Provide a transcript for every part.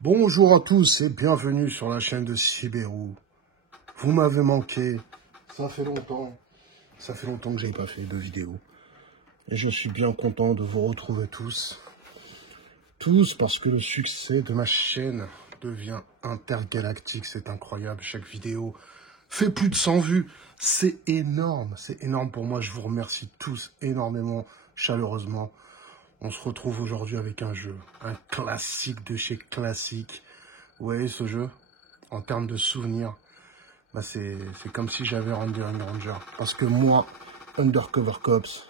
Bonjour à tous et bienvenue sur la chaîne de Sibérou. Vous m'avez manqué, ça fait longtemps que j'ai pas fait de vidéo. Et je suis bien content de vous retrouver tous. Tous parce que le succès de ma chaîne devient intergalactique, c'est incroyable. Chaque vidéo fait plus de 100 vues, c'est énorme pour moi. Je vous remercie tous énormément, chaleureusement. On se retrouve aujourd'hui avec un jeu, un classique de chez classique. Vous voyez ce jeu, en termes de souvenirs, bah c'est comme si j'avais rendu un Ranger. Parce que moi, Undercover Cops,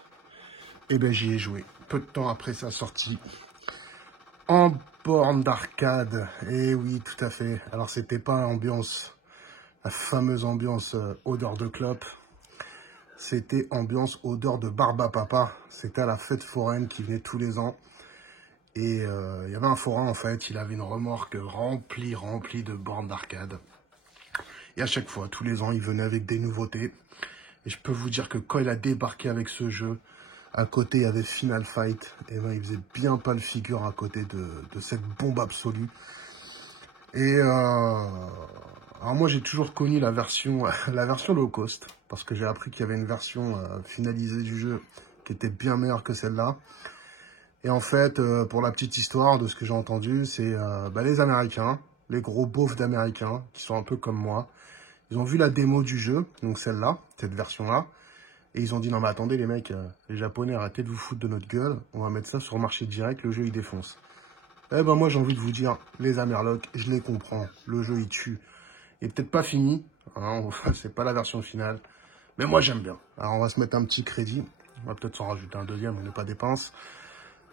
eh ben j'y ai joué. Peu de temps après sa sortie, en borne d'arcade. Et oui, tout à fait. Alors c'était pas ambiance, la fameuse ambiance odeur de clope. C'était ambiance odeur de barbe à papa. C'était à la fête foraine qui venait tous les ans. Et il y avait un forain, en fait, il avait une remorque remplie de bornes d'arcade. Et à chaque fois, tous les ans, il venait avec des nouveautés. Et je peux vous dire que quand il a débarqué avec ce jeu, à côté, il y avait Final Fight. Et ben, il faisait bien pas le figure à côté de cette bombe absolue. Et alors moi, j'ai toujours connu la version low cost. Parce que j'ai appris qu'il y avait une version finalisée du jeu qui était bien meilleure que celle-là. Et en fait, pour la petite histoire de ce que j'ai entendu, c'est les Américains, les gros beaufs d'Américains, qui sont un peu comme moi. Ils ont vu la démo du jeu, donc celle-là, cette version-là, et ils ont dit, non mais attendez les mecs, les Japonais, arrêtez de vous foutre de notre gueule, on va mettre ça sur le marché direct, le jeu il défonce. Eh ben moi j'ai envie de vous dire, les Amerlocs, je les comprends, le jeu il tue. Il est peut-être pas fini, hein, c'est pas la version finale, mais moi j'aime bien. Alors on va se mettre un petit crédit, on va peut-être s'en rajouter un deuxième, on n'est pas dépense.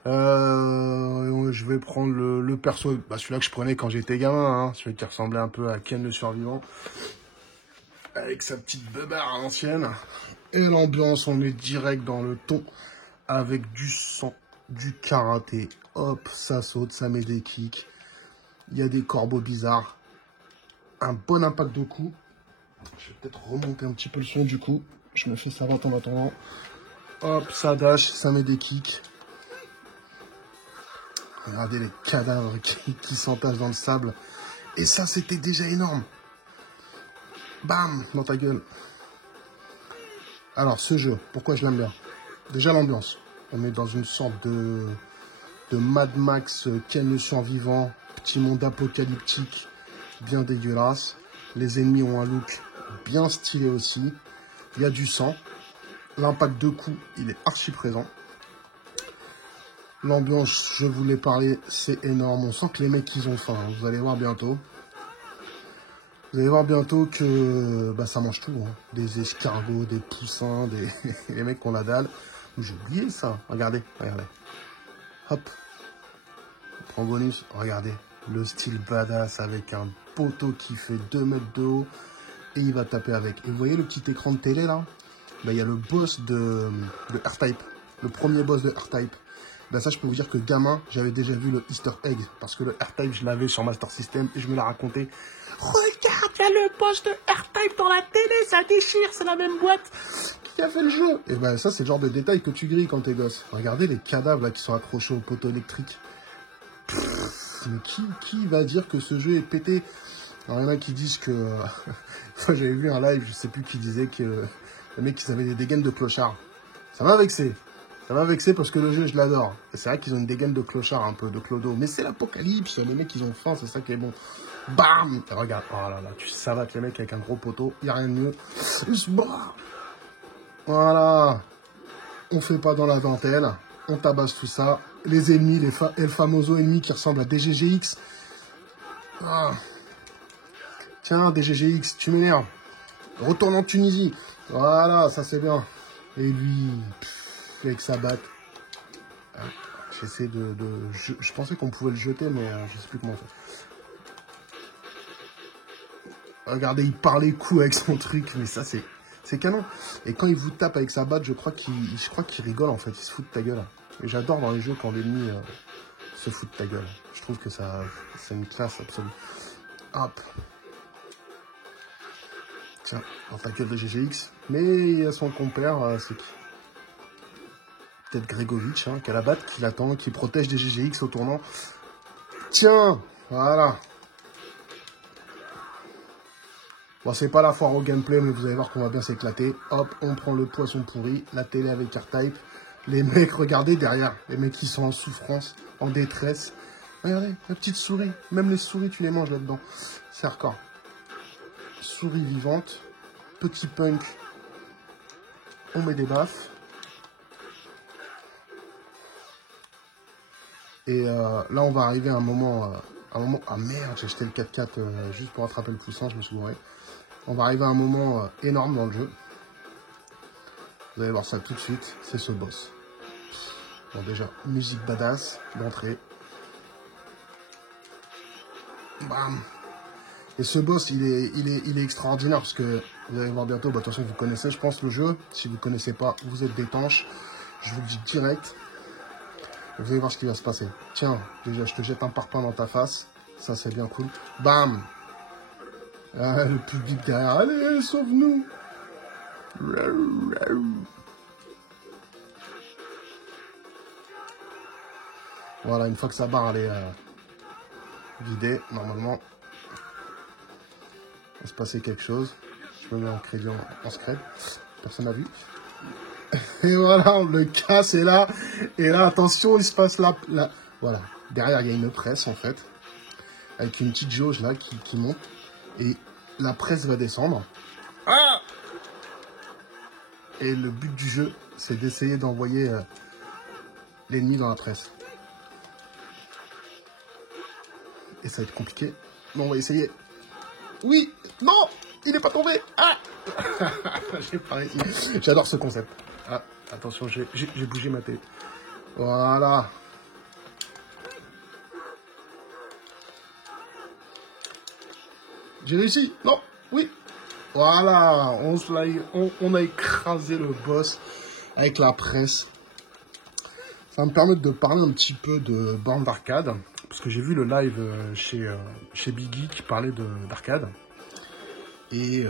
Je vais prendre le perso, celui-là que je prenais quand j'étais gamin, hein, celui qui ressemblait un peu à Ken le Survivant, avec sa petite beubare à l'ancienne. Et l'ambiance, on est direct dans le ton, avec du sang, du karaté. Hop, ça saute, ça met des kicks. Il y a des corbos bizarres. Un bon impact de coup. Je vais peut-être remonter un petit peu le son du coup. Je me fais ça en attendant. Hop, ça dash, ça met des kicks. Regardez les cadavres qui s'entassent dans le sable. Et ça, c'était déjà énorme. Bam, dans ta gueule. Alors, ce jeu, pourquoi je l'aime bien? Déjà, l'ambiance. On est dans une sorte de Mad Max, Ken le Survivant, petit monde apocalyptique, bien dégueulasse. Les ennemis ont un look bien stylé aussi. Il y a du sang. L'impact de coup, il est archi présent. L'ambiance, je voulais parler, c'est énorme. On sent que les mecs, ils ont faim. Hein. Vous allez voir bientôt. Vous allez voir bientôt que ça mange tout. Hein. Des escargots, des poussins, les mecs qui ont la dalle. J'ai oublié ça. Regardez. Hop. On prend bonus. Regardez. Le style badass avec un poteau qui fait 2 mètres de haut. Et il va taper avec. Et vous voyez le petit écran de télé là? Il y a le boss de R-Type. Le premier boss de R-Type. Ça, je peux vous dire que gamin, j'avais déjà vu le Easter Egg. Parce que le R-Type, je l'avais sur Master System et je me l'ai raconté. Regarde, il y a le boss de R-Type dans la télé, ça déchire, c'est la même boîte qui a fait le jeu. Et ça, c'est le genre de détail que tu grilles quand t'es gosse. Regardez les cadavres là qui sont accrochés au poteau électrique. Mais qui va dire que ce jeu est pété? Alors, il y en a qui disent que... J'avais vu un live, je sais plus qui disait que les mecs, ils avaient des dégaines de clochard. Ça m'a vexé. Ça m'a vexé parce que le jeu, je l'adore. C'est vrai qu'ils ont une dégaine de clochard un peu, de clodo. Mais c'est l'apocalypse. Les mecs, ils ont faim, c'est ça qui est bon. Bam! Et regarde, oh là là, tu savates les mecs avec un gros poteau. Il n'y a rien de mieux. Voilà. On fait pas dans la dentelle. On tabasse tout ça. Les ennemis, El Famoso ennemis qui ressemblent à des GGX. Ah. Tiens, des GGX, tu m'énerves. Retourne en Tunisie. Voilà, ça c'est bien. Et lui, avec sa batte. J'essaie je pensais qu'on pouvait le jeter, mais je sais plus comment faire. Regardez, il part les coups avec son truc, mais ça c'est canon. Et quand il vous tape avec sa batte, je crois qu'il rigole en fait, il se fout de ta gueule. Et j'adore dans les jeux quand l'ennemi se fout de ta gueule. Je trouve que c'est une classe absolue. Hop. Tiens, dans ta gueule de GGX. Mais il y a son compère, c'est qui? Peut-être Gregovic, hein, qui a la batte, qui l'attend, qui protège des GGX au tournant. Tiens, Voilà. Bon, c'est pas la foire au gameplay, mais vous allez voir qu'on va bien s'éclater. Hop, on prend le poisson pourri, la télé avec R-Type. Les mecs, regardez derrière. Les mecs qui sont en souffrance, en détresse. Regardez, la petite souris. Même les souris, tu les manges là-dedans. C'est hardcore. Souris vivante. Petit punk. On met des baffes. Et là, on va arriver à un moment... Ah merde, j'ai jeté le 4x4 juste pour rattraper le poussin, je me suis gouré. On va arriver à un moment énorme dans le jeu. Vous allez voir ça tout de suite, c'est ce boss. Bon déjà, musique badass, d'entrée. Bam. Et ce boss, il est extraordinaire parce que vous allez voir bientôt, bah, de toute façon vous connaissez je pense le jeu. Si vous ne connaissez pas, vous êtes d'étanche. Je vous le dis direct. Vous allez voir ce qui va se passer. Tiens, déjà je te jette un parpaing dans ta face. Ça c'est bien cool. Bam. Ah, le public derrière, allez, sauve-nous. Voilà, une fois que sa barre elle est vidée, normalement, il va se passer quelque chose. Je me mets en crédit en scred. Personne n'a vu. Et voilà, on le casse et là, attention, il se passe là. Voilà, derrière il y a une presse en fait, avec une petite jauge là qui monte. Et la presse va descendre. Ah! Et le but du jeu, c'est d'essayer d'envoyer l'ennemi dans la presse. Et ça va être compliqué. Mais on va essayer. Oui! Non! Il n'est pas tombé! Ah! J'ai pas réussi. J'adore ce concept. Ah, attention, j'ai bougé ma tête. Voilà. J'ai réussi. Non! Oui! Voilà, on a écrasé le boss avec la presse. Ça va me permettre de parler un petit peu de borne d'arcade, parce que j'ai vu le live chez Biggie qui parlait d'arcade. Et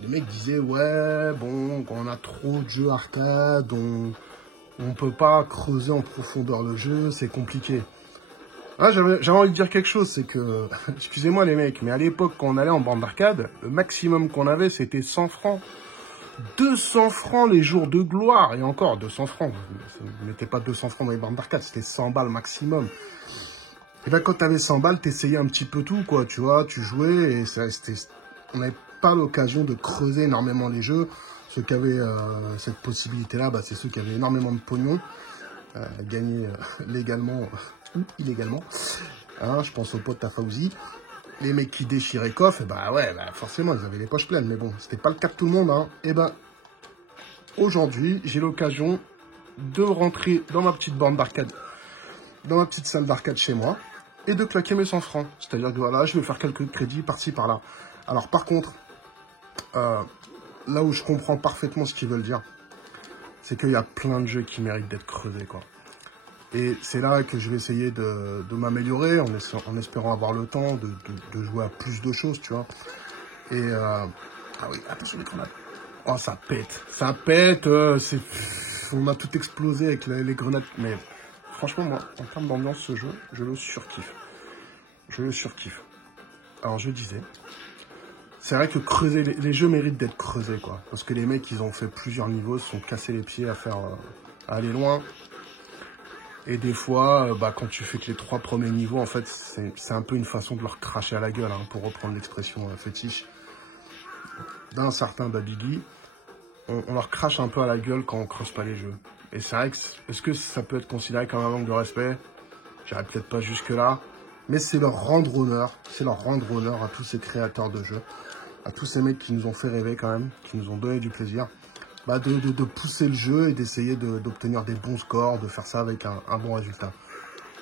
les mecs disaient, ouais, bon, quand on a trop de jeux arcade, on peut pas creuser en profondeur le jeu, c'est compliqué. Ah, j'avais envie de dire quelque chose, c'est que, excusez-moi les mecs, mais à l'époque, quand on allait en bande d'arcade, le maximum qu'on avait, c'était 100 francs. 200 francs les jours de gloire, et encore 200 francs, vous ne mettez pas 200 francs dans les bandes d'arcade, c'était 100 balles maximum. Et ben quand t'avais 100 balles, t'essayais un petit peu tout, quoi, tu vois, tu jouais, et on n'avait pas l'occasion de creuser énormément les jeux. Ceux qui avaient cette possibilité-là, bah, c'est ceux qui avaient énormément de pognon, gagné légalement ou illégalement. Hein, je pense aux potes à Fauzi. Les mecs qui déchiraient coffre, et bah ouais, bah forcément, ils avaient les poches pleines. Mais bon, c'était pas le cas de tout le monde. Hein. Et ben, aujourd'hui, j'ai l'occasion de rentrer dans ma petite borne d'arcade, dans ma petite salle d'arcade chez moi, et de claquer mes 100 francs. C'est-à-dire que voilà, je vais faire quelques crédits par-ci, par-là. Alors par contre, là où je comprends parfaitement ce qu'ils veulent dire, c'est qu'il y a plein de jeux qui méritent d'être creusés, quoi. Et c'est là que je vais essayer de m'améliorer en espérant avoir le temps de jouer à plus de choses, tu vois. Et ah oui, attention les grenades. Oh, ça pète, on a tout explosé avec les grenades. Mais franchement, moi, en termes d'ambiance, ce jeu, je le surkiffe. Alors, je disais, c'est vrai que creuser, les jeux méritent d'être creusés, quoi. Parce que les mecs, ils ont fait plusieurs niveaux, se sont cassés les pieds à aller loin. Et des fois, bah, quand tu fais que les 3 premiers niveaux, en fait, c'est un peu une façon de leur cracher à la gueule, hein, pour reprendre l'expression fétiche d'un certain Babigui. On leur crache un peu à la gueule quand on creuse pas les jeux. Et c'est vrai que, est-ce que ça peut être considéré comme un manque de respect? J'irai peut-être pas jusque-là. Mais c'est leur rendre honneur. C'est leur rendre honneur à tous ces créateurs de jeux. À tous ces mecs qui nous ont fait rêver quand même. Qui nous ont donné du plaisir. Bah de pousser le jeu et d'essayer d'obtenir des bons scores, de faire ça avec un bon résultat.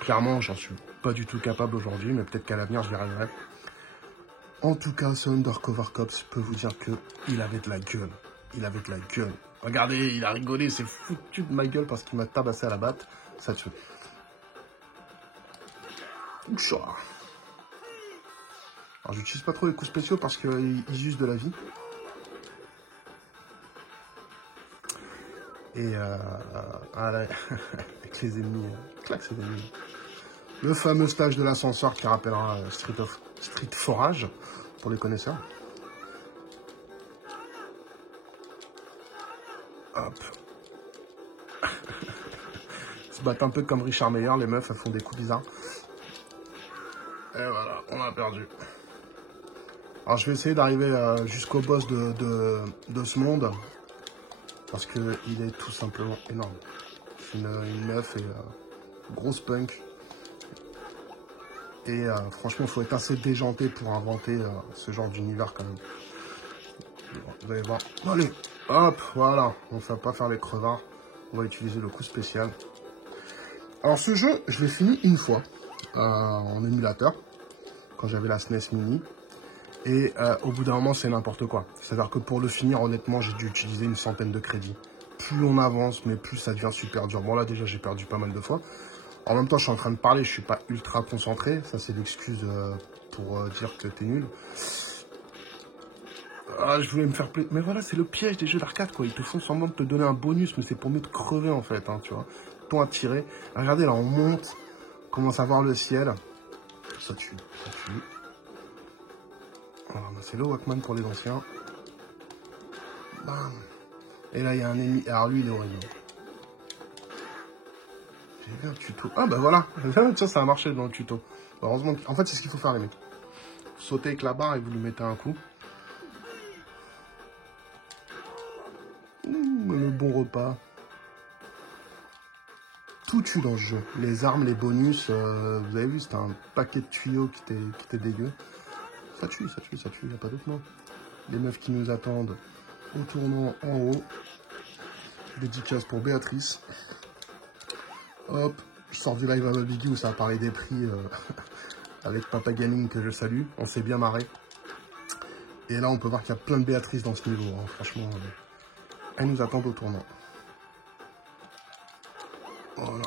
Clairement, j'en suis pas du tout capable aujourd'hui, mais peut-être qu'à l'avenir, j'y arriverai. En tout cas, ce Undercover Cops, je peux vous dire qu'il avait de la gueule. Il avait de la gueule. Regardez, il a rigolé, il s'est foutu de ma gueule parce qu'il m'a tabassé à la batte. Ça tue. Oucha. Alors, j'utilise pas trop les coups spéciaux parce qu'ils usent de la vie. Et avec les ennemis, claque ces ennemis. Le fameux stage de l'ascenseur qui rappellera Street Forage, pour les connaisseurs. Hop. Ils se battent un peu comme Richard Meyer, les meufs, elles font des coups bizarres. Et voilà, on a perdu. Alors je vais essayer d'arriver jusqu'au boss de ce monde. Parce qu'il est tout simplement énorme. C'est une meuf et grosse punk. Et franchement, il faut être assez déjanté pour inventer ce genre d'univers quand même. Vous allez voir. Allez, hop, voilà. On ne va pas faire les crevards. On va utiliser le coup spécial. Alors ce jeu, je l'ai fini une fois en émulateur. Quand j'avais la SNES Mini. Et au bout d'un moment, c'est n'importe quoi. C'est-à-dire que pour le finir, honnêtement, j'ai dû utiliser une centaine de crédits. Plus on avance, mais plus ça devient super dur. Bon là, déjà, j'ai perdu pas mal de fois. En même temps, je suis en train de parler, je suis pas ultra concentré. Ça, c'est l'excuse pour dire que t'es nul. Ah, je voulais me faire plaisir. Mais voilà, c'est le piège des jeux d'arcade, quoi. Ils te font semblant de te donner un bonus, mais c'est pour mieux te crever, en fait, hein, tu vois. Ton à tirer. Regardez, là, on monte. On commence à voir le ciel. Ça tue, ça tue. Voilà, c'est le Walkman pour les anciens. Bam. Et là, il y a un ennemi. Alors, lui, il est horrible. J'ai vu un tuto. Ah, bah voilà. Ça, ça a marché dans le tuto. Heureusement. En fait, c'est ce qu'il faut faire, les mecs. Vous sautez avec la barre et vous lui mettez un coup. Le bon repas. Tout tue dans ce jeu. Les armes, les bonus. Vous avez vu, c'était un paquet de tuyaux qui était dégueu. Ça tue, ça tue, ça tue. Il n'y a pas d'autre mot. Les meufs qui nous attendent au tournant en haut. Dédicace pour Béatrice. Hop, je sors du live à Biggie où ça a parlé des prix avec Papa Gaming que je salue. On s'est bien marré. Et là, on peut voir qu'il y a plein de Béatrice dans ce niveau. Hein. Franchement, elles nous attendent au tournant. Voilà.